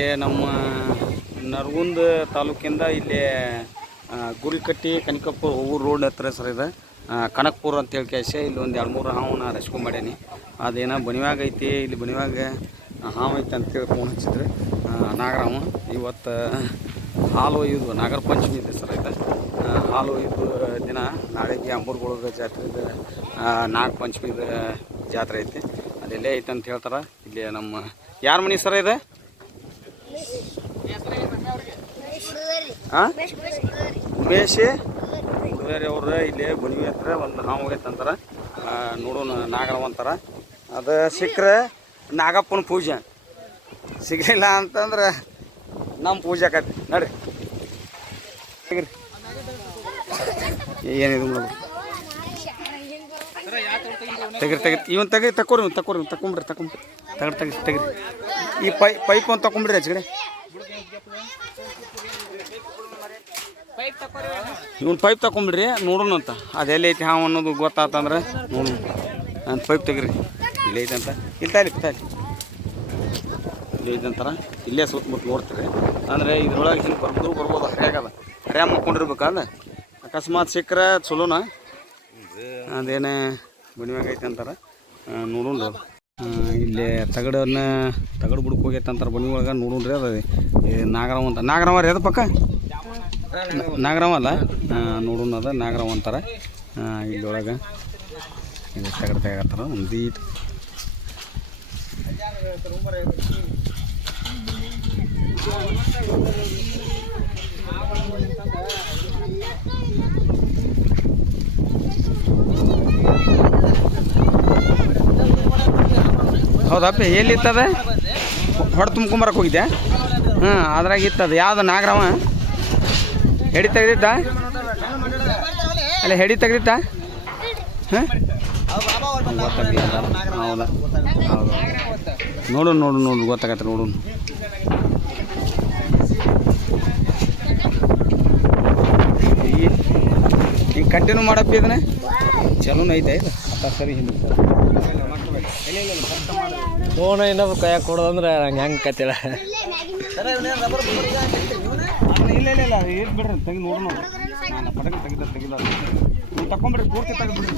ನಮ್ಮ ನರಗುಂದ ತಾಲೂಕಿಂದ ಇಲ್ಲಿ ಗುಲ್ಕಟ್ಟಿ ಕನಕಪುರ ಊರು ರೋಡ್ ಹತ್ರ ಸರ್ ಇದೆ ಕನಕಪುರ ಅಂತೇಳಿ ಕೇಸಿ ಇಲ್ಲಿ ಒಂದು 2-3 ಹಾವನ್ನ ರಸ್ಕೊಂಬಡೀನಿ. ಅದೇನೋ ಬಣಿವಾಗ ಐತಿ, ಇಲ್ಲಿ ಬಣಿವಾಗ ಹಾವು ಐತೆ ಅಂತೇಳಿ ಫೋನ್ ಹಚ್ಚಿದ್ರಿ ನಾಗರಾಮ. ಇವತ್ತು ಹಾಲು ಒಯ್ಯೋದು ನಾಗರ ಪಂಚಮಿ ಇದೆ ಸರ್ ಇದು. ಹಾಲು ಒಯ್ದು ದಿನ ನಾಳೆಗೆ ಅಂಬೂರ್ಗೊಳಗೆ ಜಾತ್ರೆ ಇದೆ, ನಾಗ ಪಂಚಮಿದ ಜಾತ್ರೆ ಐತಿ. ಅದೆಲ್ಲೇ ಐತೆ ಅಂತ ಹೇಳ್ತಾರೆ. ಇಲ್ಲಿ ನಮ್ಮ ಯಾರ ಮನೆ ಸರ ಇದೆ? ಉಮೇಶ್ ಹುಡುಗರಿ ಅವ್ರು ಇಲ್ಲಿ ಬಣಿವಿ ಹತ್ರ ಒಂದು ಹಾವು ಹೋಗೈತೆ ಅಂತಾರೆ. ನೋಡೋಣ ನಾಗರವ ಅಂತಾರೆ. ಅದು ಸಿಕ್ಕರೆ ನಾಗಪ್ಪನ ಪೂಜೆ, ಸಿಗಲಿಲ್ಲ ಅಂತಂದ್ರೆ ನಮ್ಮ ಪೂಜೆ ಆಕತಿ. ನಡ್ರಿ ಏನಿದು ನೋಡು, ತೆಗಿರಿ ಇವನ್ ತಕೊಂಬಿಡ್ರಿ ತೆಗಿರಿ. ಈ ಪೈಪ್ ಒಂದು ತಕೊಂಬಿಡ್ರಿ ಆಚೆ ಕಡೆ. ಇವನ್ ಪೈಪ್ ತಕೊಂಬಿಡ್ರಿ, ನೋಡೋಣ ಅಂತ ಅದೆಲ್ಲ ಐತಿ ಹಾವು ಅನ್ನೋದು ಗೊತ್ತಾತಂದ್ರೆ ನೋಡೋಣ. ನಾನು ಪೈಪ್ ತೆಗಿರಿ, ಇಲ್ಲಿ ಐತೆ ಅಂತ. ಇಲ್ಲಿ ಐತೆ ಅಂತಾರ. ಇಲ್ಲೇ ಸುತ್ತಮುತ್ತ ನೋಡ್ತೀರಿ. ಅಂದರೆ ಇದ್ರೊಳಗೆ ಹಿಂಗೆ ಬರ್ಬೋದು. ಹರ್ಯಾಗದ ಹರ್ಯಾಗ ಮಕ್ಕೊಂಡಿರ್ಬೇಕಂದ ಅಕಸ್ಮಾತ್ ಸಿಕ್ಕರೆ ಚಲೋನ. ಅದೇನೇ ಬಣಿವಾಗ ಐತೆ ಅಂತಾರೆ. ನೋಡೋಣ. ಇಲ್ಲಿ ತಗಡು ಬುಡಕ್ಕೆ ಹೋಗೈತೆ ಅಂತಾರೆ ಬಣಿ ಒಳಗೆ. ನೋಡೋಣ್ರಿ ಅದು ನಾಗರಾವ ಅಂತ. ನಾಗರಾವ ರೀ ಅದು ಪಕ್ಕ ನಾಗರಾವ ಅಲ್ಲ. ನೋಡೋಣ ಅದು ನಾಗರಾವ ಅಂತಾರೆ. ಇಲ್ಲೊಳಗೆ ಇದು ತಗಡು ತೆಗತ್ತಾರ ಒಂದೀಟ್. ಹೌದಪ್ಪ, ಎಲ್ಲಿತ್ತದ? ಹೊಡೆ ತುಂಬ್ಕೊಂಬರಕ್ಕೆ ಹೋಗಿದ್ದೆ. ಅದ್ರಾಗ ಇತ್ತದ ಯಾವ್ದು ನಾಗರಾವ? ಹೆಡಿ ತೆಗ್ದಿದ್ದ? ಅಲ್ಲ ಹೆಡಿ ತೆಗ್ದಿದ್ದ? ಹಾಂ ಹೌದಾ? ಹೌದು ನೋಡು ಗೊತ್ತಾಗತ್ತೆ. ನೋಡು ಈಗ ಕಂಟಿನ್ಯೂ ಮಾಡಪ್ಪ. ಇದನ್ನ ಚಲೋನ ಐತೆ ಇದು. ಸರಿ ಹಿಂದೆ ಫೋನ್ ಇನ್ನೊಬ್ಬ ಕೈಯಾಗ ಕೊಡೋದಂದ್ರೆ ನಂಗೆ ಹೆಂಗೆ ಕತ್ತಿಲ್ಲ. ಇಲ್ಲ ಏನು ಬಿಡ್ರಿ, ತೆಗಿ ನೋಡೋಣ. ಪಟಕ್ಕೆ ತೆಗಿದ ನೀವು ತಕೊಂಬಿಡ್ರಿ, ಪೂರ್ತಿ ತೆಗೆದ್ಬಿಡ್ರಿ.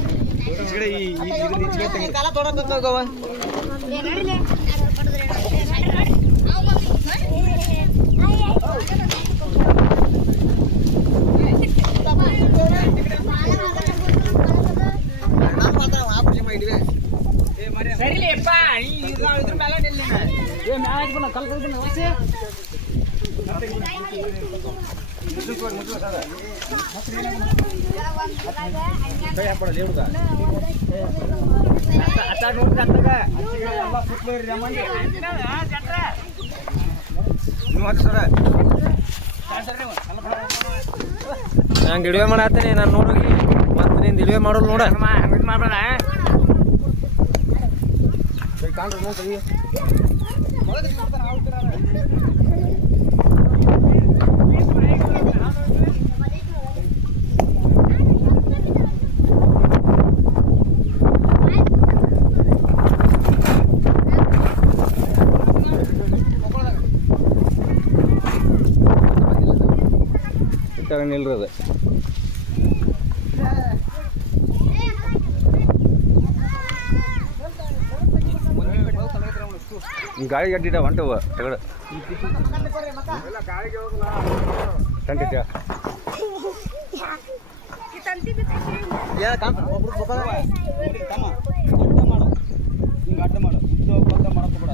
ನಂಗೆ ಇಡುವೆ ಮಾಡತ್ತೀನಿ ನಾನು ನೋಡೋಗಿ. ಮತ್ತೆ ನಿಂದು ಇಡುವೆ ಮಾಡೋದು ನೋಡ ಮಾಡಬೇಡ. ನಿಲ್ರದ ಗಾಳಿ ಗಡ್ಡಿಟ ಹೊಂಟವ ತಗಡ ತಂಟಿದ್ದ ಹಿಂಗೆ ಅಡ್ಡ ಮಾಡು. ಉದ್ದ ಮಾಡಕ್ಕೆ ಬಿಡ,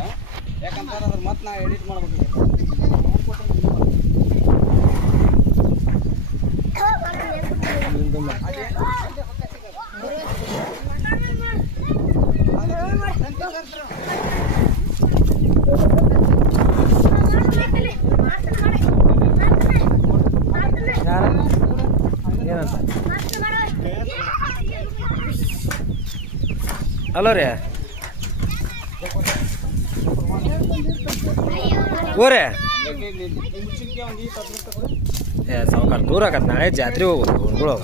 ಯಾಕಂತಾರೆ ಅದ್ರ ಮತ್ತೆ ನಾ ಎಡಿಟ್ ಮಾಡ್ಬೇಕು. ಹಲೋ ರೀ ಓರೇ ಸಾವುಕಾರ ದೂರ ಆಗತ್ತೆ. ನಾಳೆ ಜಾತ್ರೆ ಹೋಗೋದು ಹುಡ್ಗಳವ.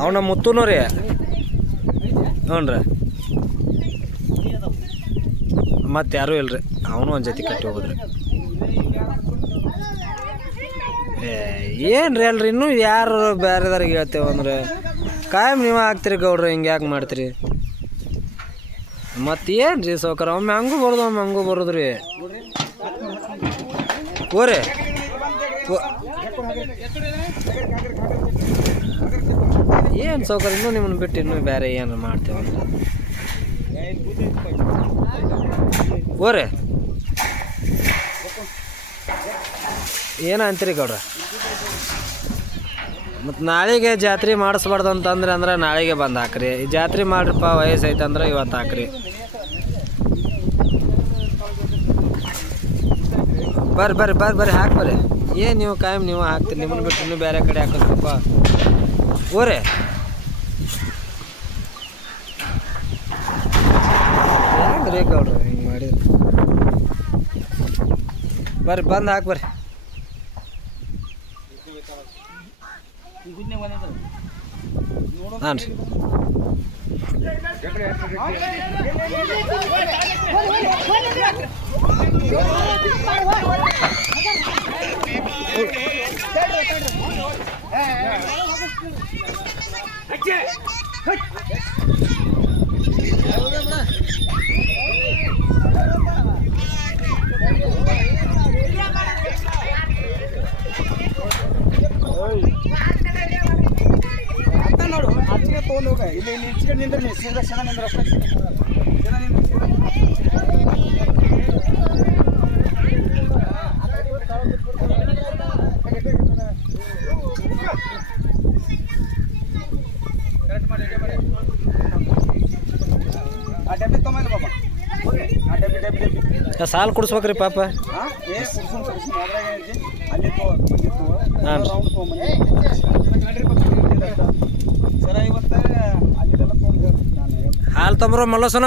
ಅವನ ಮುತ್ತೂನು ರೀ. ಹ್ಞೂ ರೀ. ಮತ್ತು ಯಾರೂ ಇಲ್ರಿ, ಅವನು ಒಂದು ಜೊತೆ ಕಟ್ಟಿ ಹೋಗೋದ್ರಿ. ಏನು ರೀ ಅಲ್ರಿ, ಇನ್ನೂ ಯಾರು ಬೇರೆದವ್ರಿಗೆ ಹೇಳ್ತೇವೆ ಅಂದ್ರೆ ಕಾಯಂ ನೀವು ಹಾಕ್ತೀರಿ ಗೌಡ್ರಿ, ಹಿಂಗೆ ಯಾಕೆ ಮಾಡ್ತೀರಿ? ಮತ್ತೇನು ರೀ ಸೌಕರ್ಯ, ಒಮ್ಮೆ ಹಂಗೂ ಬರೋದು ಒಮ್ಮೆ ಹಂಗೂ ಬರೋದು ರೀ. ಓರಿ ಏನು ಸೌಕರ್ಯ, ಇನ್ನೂ ನಿಮ್ಮನ್ನು ಬಿಟ್ಟು ಇನ್ನೂ ಬೇರೆ ಏನು ಮಾಡ್ತೇವೆ ಅಂದ್ರೆ ಓರಿ ಏನು ಅಂತೀರಿ ಗೌಡ್ರ? ಮತ್ತು ನಾಳೆಗೆ ಜಾತ್ರೆ ಮಾಡಿಸ್ಬಾರ್ದು ಅಂತಂದ್ರೆ ನಾಳೆಗೆ ಬಂದು ಹಾಕ್ರಿ. ಈ ಜಾತ್ರೆ ಮಾಡ್ರಿಪ್ಪ ವಯಸ್ಸು ಐತೆ ಅಂದ್ರೆ ಇವತ್ತು ಹಾಕ್ರಿ. ಬರ್ರಿ ಹಾಕ್ಬರ್ರಿ. ಏನು ನೀವು ಕಾಯಂ ನೀವು ಹಾಕ್ತೀರಿ, ನಿಮ್ಮನ್ನು ಬಿಟ್ಟು ಇನ್ನೂ ಬೇರೆ ಕಡೆ ಹಾಕೋದಪ್ಪ ಓರೇ. ಹೆಂಗ್ರಿ ಗೌಡ್ರ ಹಿಂಗೆ ಮಾಡಿರಿ? ಬರ್ರಿ ಬಂದು ಹಾಕ್ಬರ್ರಿ. ಹಾಂ ರೀ. ನೋಡು ಆಚೆಗೆ ತೊಗೊಂಡು ಹೋಗ, ಇಲ್ಲಿ ಈಚೆಗೆ ನಿಂದ್ರಿ, ಸೀದಾ ಸಣ್ಣ ನಿಂದ್ರ ಅಷ್ಟೇ. ಆ ಡಬ್ಬಿ ತೊಗೊಂಬಂದು ಬಾಬಾ, ಆ ಡಬ್ಬಿ ಸಾಲು ಕುಡಿಸ್ಬೇಕ್ರಿ ಪಾಪ. ಹಾಂ ಸರ, ಇವತ್ತು ಅಲ್ಲೆಲ್ಲ ತೊಗೊಂಡು ಹಾಲು ತೊಂಬರೋ ಮಲ್ಲಸನ.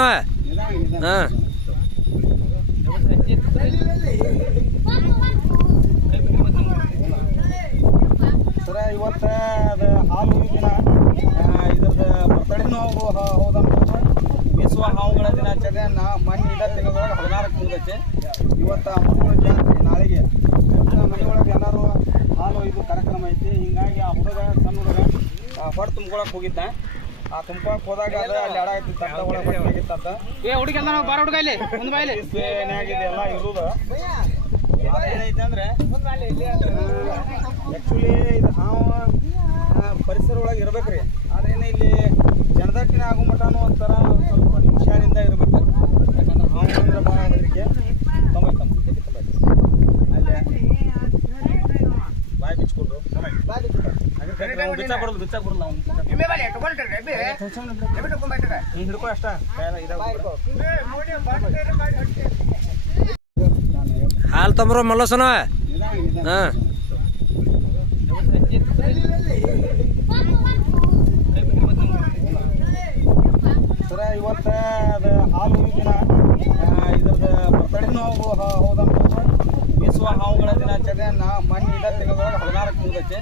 ಹಾಂ ಸರ, ಇವತ್ತು ಅದು ಹಾಲು ದಿನ, ಇದ್ರದ್ದು ಬರ್ತಡೇನೂ ಹೌದಂತ ವಿಶ್ವ ಹಾವುಗಳ ದಿನಾಚರಣೆ ಮೊನ್ನೆ ಇದ ತಿಂಗಳೊಳಗೆ 16ಕ್ಕೆ ಮುಗಿದೈತೆ. ಇವತ್ತು ಮಕ್ಕಳ ಜಾತ್ರೆ ನಾಳೆಗೆ ಮನೆಯೊಳಗೆ ಎಲ್ಲರೂ ಹಾಲು ಇದು ಕಾರ್ಯಕ್ರಮ ಐತಿ. ಹಿಂಗಾಗಿ ಆ ಹುಡುಗ ಸಣ್ಣ ಹುಡುಗ ಹೊಟ್ಟೆ ತುಂಬ್ಕೊಳಕ್ಕೆ ಹೋಗಿದ್ದ. ಆ ತುಂಬ್ಕೊಳಕ್ಕೆ ಹೋದಾಗ ಅದು ಅಲ್ಲಿ ಅಡ ಆಗ್ತಿತ್ತು ಅಂತ ಒಳಗೆ ಹೊಟ್ಟೆ ಆಗಿತ್ತಂತ. ಏನಾಗಿದೆ ಎಲ್ಲ ಇರೋದು ಏನೈತೆ ಅಂದರೆ ಆ್ಯಕ್ಚುಲಿ ಇದು ಹಾವು ಪರಿಸರ ಒಳಗೆ ಇರ್ಬೇಕ್ರಿ. ಆದ್ರೇನು ಇಲ್ಲಿ ಜನದಟ್ಟಿನ ಆಗೋ ಮಟನೂ ಒಂಥರ ಸ್ವಲ್ಪ ಹುಷಾರಿಂದ ಇರ್ಬೇಕು. ಯಾಕಂದ್ರೆ ಹಾವು ಅಂದ್ರೆ ಭಾಳ ಹೆದರಿಕೆ. ಅಲ್ಲೇ ಬಾಯಿ ಬಿಚ್ಕೊಡ್ರು ಬಿಚ್ಚ ಕೊಡಲ್ಲ ನಾವು ಹಿಡ್ಕೊ ಅಷ್ಟ. ಹಾಲು ತೊಂಬರೋ ಮಲ್ಲಸನ. ಹಾಂ ಸರ, ಇವತ್ತು ಅದು ಹಾಲು ದಿನ, ಇದ್ರದ್ದು ಬರ್ತಡೇನೂ ಹೌದಂತ ವಿಶ್ವ ಹಾವುಗಳ ದಿನಾಚರಣೆ ಮೊನ್ನೆ ಇದ ತಿಂಗಳೊಳಗೆ 16ಕ್ಕೆ ಮುಗಿದೈತೆ.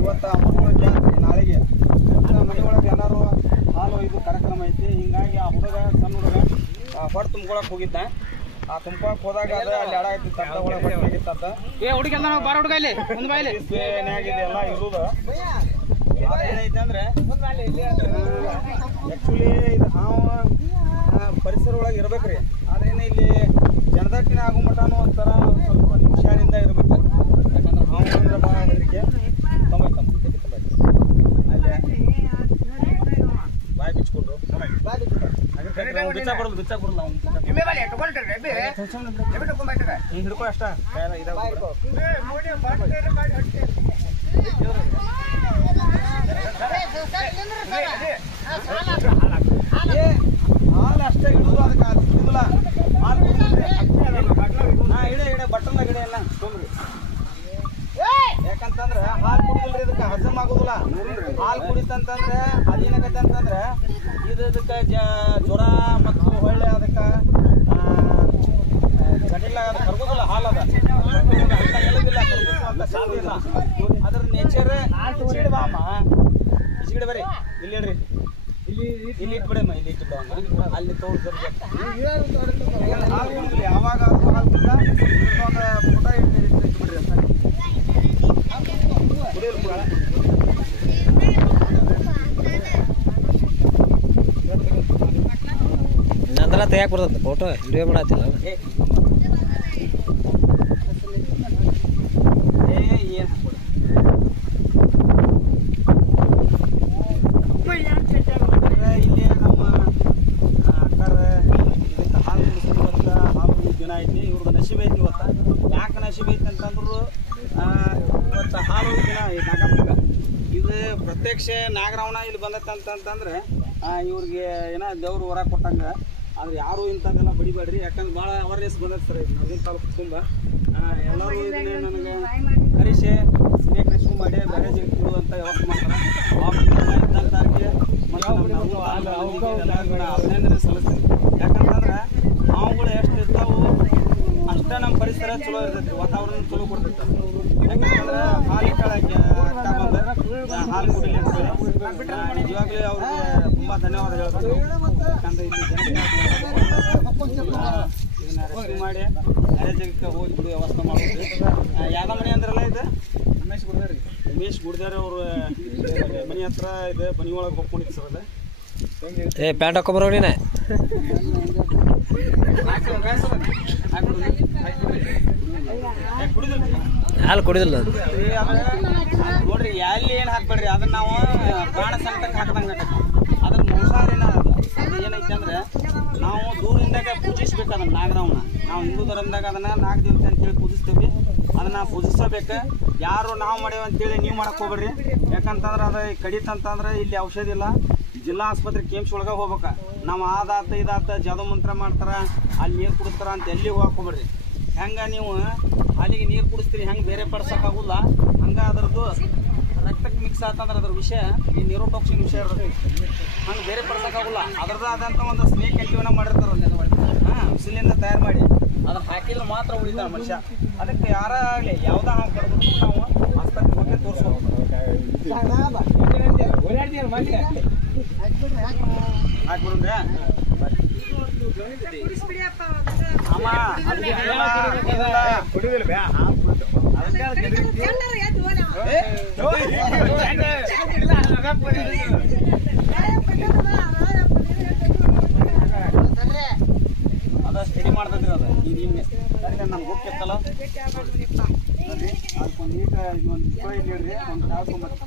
ಇವತ್ತು ಮಕ್ಕಳ ಜಾತ್ರೆ ನಾಳೆಗೆ ಮನೆಯೊಳಗೆ ಎಲ್ಲರೂ ಹಾಲು ಇದು ಕಾರ್ಯಕ್ರಮ ಐತಿ. ಹಿಂಗಾಗಿ ಆ ಹುಡುಗ ಸಣ್ಣ ಹುಡುಗ ಹೊಟ್ಟೆ ತುಂಬ್ಕೊಳಕ್ಕೆ ಹೋಗಿದ್ದ. ಆ ತುಂಬ್ಕೊಳಕ್ಕೆ ಹೋದಾಗ ಅದು ಅಲ್ಲಿ ಅಡ ಆಗ್ತಿತ್ತು ಅಂತ ಒಳಗೆ ಹೊಟ್ಟೆ ಆಗಿತ್ತಂತ. ಏನಾಗಿದೆ ಎಲ್ಲ ಇರೋದು ಏನೈತೆ ಅಂದರೆ ಆ್ಯಕ್ಚುಲಿ ಇದು ಹಾವು ಪರಿಸರ ಒಳಗೆ ಇರ್ಬೇಕ್ರಿ. ಆದ್ರೇನು ಇಲ್ಲಿ ಜನದಟ್ಟಿನ ಆಗೋ ಮಟನೂ ಒಂಥರ ಸ್ವಲ್ಪ ಹುಷಾರಿಂದ ಇರ್ಬೇಕು. ಯಾಕಂದ್ರೆ ಹಾವು ಅಂದ್ರೆ ಭಾಳ ಹೆದರಿಕೆ. ಅಲ್ಲೇ ಬಾಯಿ ಬಿಚ್ಕೊಡ್ರು ಬಿಚ್ಚ ಕೊಡಲ್ಲ ನಾವು ಹಿಡ್ಕೊ ಅಷ್ಟ. ಹಾಲು ಅಷ್ಟೇ ಇಡುದು, ಅದಕ್ಕೆ ತಿನ್ನಲ್ಲ. ಹಾಲು ಇಡೆ ಬಟ್ಟಲ ಗಿಡ ಎಲ್ಲ ತೊಂದ್ರಿ. ಯಾಕಂತಂದ್ರೆ ಹಾಲು ಕುಡಿದಿಲ್ರಿ, ಇದಕ್ಕೆ ಹಜಮ್ ಆಗೋದಿಲ್ಲ. ಹಾಲು ಕುಡಿತಂತಂದ್ರೆ ಅದೇನಾಗತ್ತೆ ಅಂತಂದ್ರೆ ಇದಕ್ಕೆ ಜ್ವರ ಮತ್ತು ಹೊಳ್ಳೆ ಅದಕ್ಕೆ ಗಡಿಲ್ಲ, ಅದು ಕರ್ಗೋದಿಲ್ಲ. ಹಾಲು ಅದ ಎಲದಿಲ್ಲ, ಕರ್ಗೋದು ಸಾಧ್ಯ ಇಲ್ಲ. ಅದ್ರ ನೇಚರ್ ಈಚೆಗಡೆ ಬಾ ಅಮ್ಮ, ಈಚೆಗಡೆ ಬರ್ರಿ. ಇಲ್ಲಿ ಹೇಳ್ರಿ, ಇಲ್ಲಿ ಇಟ್ಬಿಡಮ್ಮ, ಇಲ್ಲಿ ಇಟ್ಬಿಡಮ್ಮ. ಅಲ್ಲಿ ತೋರಿಸ್ಬೇಕು. ಹಾಲು ಅದೆಲ್ಲ ತೆಗಿಯಾಕೆ ಬರ್ತದೆ ಫೋಟೋ ವಿಡಿಯೋ ಮಾಡತ್ತಿಲ್ಲ ಇಲ್ಲಿ ನಮ್ಮ ಅಕ್ಕರ ಇದಕ್ಕೆ ಹಾಲು ಕುಡಿಸ್ಕೊಂಡಂತ ಹಾಲು ದಿನ ಐತಿ ಇವ್ರದ್ದು ನಶೀಬ್ ಐತಿ ಇವತ್ತು ಯಾಕೆ ನಶೀಬ್ ಐತಿ ಅಂತಂದ್ರು ಇವತ್ತು ಹಾಲು ದಿನ ನಾಗಪ್ಪಗ ಇದು ಪ್ರತ್ಯಕ್ಷ ನಾಗರಾವಣ ಇಲ್ಲಿ ಬಂದೈತೆ ಅಂತಂದ್ರೆ ಇವ್ರಿಗೆ ಏನೋ ದೇವ್ರು ಹೊರ ಕೊಟ್ಟಂಗೆ ಆದ್ರೆ ಯಾರು ಇಂಥದ್ದೆಲ್ಲ ಬಡಿಬೇಡ್ರಿ ಯಾಕಂದ್ರೆ ಭಾಳ ಅವೇರ್ನೆಸ್ ಬಂದೈತೆ ಸರ್ ಇದು ನರ್ಗುಂದ ತಾಲೂಕು ತುಂಬ ಎಲ್ಲರೂ ಇದನ್ನೇ ನನಗೆ ಹರೀಶೆ ಸ್ನೇಕ್ ರೆಸ್ಕ್ಯೂ ಮಾಡಿ ಬೇರೆ ಜಗತ್ತು ಕೊಡುವಂಥ ವ್ಯವಸ್ಥೆ ಮಾಡ್ತಾರೆ ಅಭಿನಂದನೆ ಸಲ್ಲಿಸ್ತೀನಿ ಯಾಕಂತಂದ್ರೆ ಹಾವುಗಳು ಎಷ್ಟು ಇರ್ತಾವು ಅಷ್ಟೇ ನಮ್ಮ ಪರಿಸರ ಚಲೋ ಇರ್ತೈತಿ ವಾತಾವರಣ ಚಲೋ ಕೊಡ್ತೈತೆ ಯಾಕಂತಂದ್ರೆ ಹಾಲು ಕೆಳಗೆ ಹಾಲು ಕುಡಿಲಿ ಅಂತೇಳಿ ನಿಜವಾಗ್ಲೂ ಅವ್ರಿಗೆ ತುಂಬ ಧನ್ಯವಾದ ಹೇಳ್ಬೇಕು ಯಾಕಂದ್ರೆ ಇಲ್ಲಿ ಇದನ್ನ ರೆಸ್ಕ್ಯೂ ಮಾಡಿ ಬೇರೆ ಜಾಗಕ್ಕೆ ಹೋಗಿ ಬಿಡು ವ್ಯವಸ್ಥೆ ಮಾಡೋದು ಯಾವ ಮನೆ ಅಂದ್ರಲ್ಲ ಇದು ರಮೇಶ್ ಗುಡ್ದಾರಿ ಅವ್ರ ಮನೆ ಹತ್ರ ಇದೆ ಮನೆ ಒಳಗೆ ಹೋಗ್ಕೊಂಡಿತ್ತು ಸರ್ ಅದು ಏ ಪ್ಯಾಂಟ್ ಹಾಕೊಂಬರೋ ನೀನೆ ಹಾಲು ಕುಡಿದಿಲ್ಲ ಅದು ನೋಡ್ರಿ ಎಲ್ಲಿ ಏನು ಹಾಕ್ಬೇಡ್ರಿ ಅದನ್ನ ನಾವು ಪ್ರಾಣ ಸಂಕಟಕ್ಕೆ ಹಾಕ್ದಂಗೆ ಅದ್ರ ಮೋಸಾರಿನ ಅದು ಏನೈತೆ ಅಂದ್ರೆ ನಾವು ದೂರಿಂದಾಗ ಪೂಜಿಸ್ಬೇಕು ಅದನ್ನ ನಾಗರಾವಣ ನಾವು ಹಿಂದೂ ಧರ್ಮದಾಗ ಅದನ್ನ ನಾಗದೇವತೆ ಅಂತೇಳಿ ಪೂಜಿಸ್ತೀವಿ ಅದನ್ನ ಪೂಜಿಸಬೇಕು ಯಾರು ನಾವು ಮಾಡೇವಿ ಅಂತೇಳಿ ನೀವು ಮಾಡಕ್ಕೆ ಹೋಗ್ಬೇಡ್ರಿ ಯಾಕಂತಂದ್ರೆ ಅದು ಕಡಿತಂತಂದ್ರೆ ಇಲ್ಲಿ ಔಷಧಿ ಇಲ್ಲ ಜಿಲ್ಲಾ ಆಸ್ಪತ್ರೆ ಕೇಮ್ಸ್ ಒಳಗೆ ಹೋಗ್ಬೇಕು ನಾವು ಆದಾತ ಇದಾತ ಜಾದು ಮಂತ್ರ ಮಾಡ್ತಾರೆ ಅಲ್ಲಿ ನೀರು ಕುಡಿಸ್ತಾರ ಅಂತ ಎಲ್ಲಿ ಹೋಗಕ್ಕೆ ಹೋಗ್ಬೇಡ್ರಿ ಹೆಂಗೆ ನೀವು ಅಲ್ಲಿಗೆ ನೀರು ಕುಡಿಸ್ತೀರಿ ಹೆಂಗೆ ಬೇರೆ ಪಡಿಸೋಕ್ಕಾಗೋಲ್ಲ ಹಂಗೆ ಅದರದ್ದು ರಕ್ತಕ್ಕೆ ಮಿಕ್ಸ್ ಆತಂದ್ರೆ ಅದ್ರ ವಿಷಯ ಈ ನ್ಯೂರೋಟಾಕ್ಸಿನ್ ವಿಷಯ ಇರ್ತದೆ ಹಂಗೆ ಬೇರೆ ಪಡಿಸೋಕ್ಕಾಗೋಲ್ಲ ಅದ್ರದ್ದು ಆದಂಥ ಒಂದು ಸ್ನೇಕ್ ಆ್ಯಕ್ಟಿವ್ನ ಮಾಡಿರ್ತಾರಲ್ಲ ಬಿಸಿಲಿಂದ ತಯಾರು ಮಾಡಿ ಅದನ್ನು ಹಾಕಿದ್ರೆ ಮಾತ್ರ ಉಳಿತಾರೆ ಮನುಷ್ಯ ಅದಕ್ಕೆ ಯಾರೇ ಆಗಲಿ ಯಾವುದೇ ಹಾವು ಕರೆದ್ರು ನಾವು ಆಸ್ಪತ್ರೆ ಬಗ್ಗೆ ತೋರಿಸ್ಬೇಕು ಹಾಕ್ಬಿಡ್ರೆ ಅಮ್ಮ ಅದ ಸ್ಟಡಿ ಮಾಡ್ತದ್ರಿ ಅದು ಈಗ ನಿನ್ನೆ ನಮ್ಗೆ ಹೋಗ್ತಿತ್ತಲ್ಲ ಅದಕ್ಕೊಂದು ನೀಟ ಒಂದು ರೂಪಾಯಿ ಹೇಳ್ರಿ ಒಂದು ತಾಳ್ಕೊಂಬತ್ತು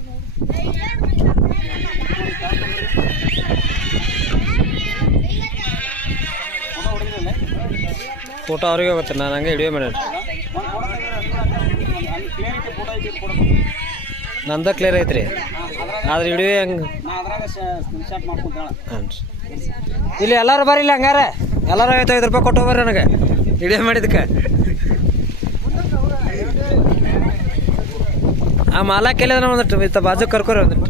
ಫೋಟೋ ಅವ್ರಿಗೆ ಹೋಗುತ್ತೆ ನಾನು ಹಂಗೆ ವಿಡಿಯೋ ಮಾಡಿ ನಂದ ಕ್ಲಿಯರ್ ಐತ್ರಿ ಆದ್ರೆ ವಿಡಿಯೋ ಹೆಂಗೆ ಹಾಂ ಇಲ್ಲಿ ಎಲ್ಲರೂ ಬರ್ರಿ ಇಲ್ಲಿ ಹಂಗಾರೆ ಎಲ್ಲರೂ 5 ರೂಪಾಯಿ ಕೊಟ್ಟು ಬರ್ರಿ ನನಗೆ ವಿಡಿಯೋ ಮಾಡಿದಕ್ಕೆ ಆ ಮಾಲಾ ಕೇಳಿದ್ರೆ ಒಂದಿಟ್ಟು ಇತ್ತ ಬಾಜು ಕರ್ಕೋರಿ ಒಂದಿಟ್ಟು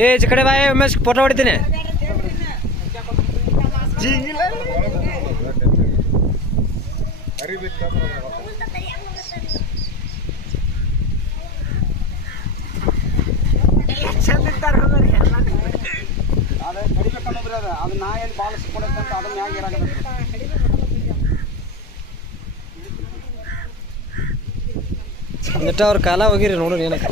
ಏ ಈ ಕಡೆ ಬಾಯ್ ಒಮ್ಮೆ ಫೋಟೋ ಹೊಡಿತೀನಿ ಕಡಿಬೇಕನ್ನೋದ್ರಿ ಅದು ನಾ ಎಲ್ಲಿ ಭಾಳ ಸಿಕ್ಕೊಂಡೈತೆ ಅಂತ ಅದನ್ನ ಮ್ಯಾಗ ಏನಾಗತ್ತೆ ಒಂದಿಟ್ಟು ಅವ್ರ ಕಾಲ ಹೋಗಿರಿ ನೋಡ್ರಿ ಏನಕ್ಕೆ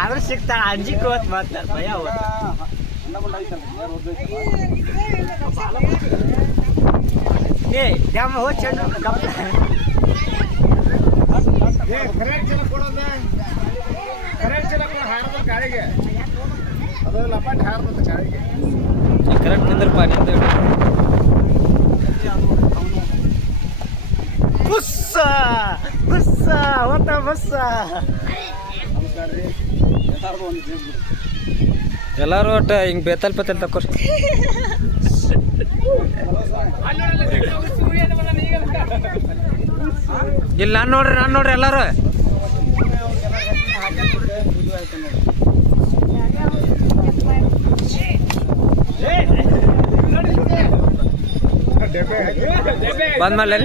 ಆದ್ರೆ ಸಿಗ್ತಾಳ ಅಂಜಿಕ್ ಹೋತ್ ಮತ್ತೆ ಭಯ ಏ ನಮ್ಮ ಹೋದ್ ಚೆಂಡು ಗಾಳಿಗೆ ಅದು ಲಪಾಟ್ ಹಾರ್ಬೇಕು ಗಾಳಿಗೆ ಕರೆಕ್ಟ್ ನಿಂದ್ರಪ್ಪ ನಿಂದ ಬುಸ್ಸ ಬುಸ್ಸ ಹೊತ್ತ ಬುಸ್ಸ ಎಲ್ಲರೂ ಒಟ್ಟು ಹಿಂಗೆ ಬೇತಲ್ ತಕೋರಿ ಇಲ್ಲಿ ನಾನು ನೋಡ್ರಿ ಎಲ್ಲರೂ ಬಂದ್ ಮೇಲೆ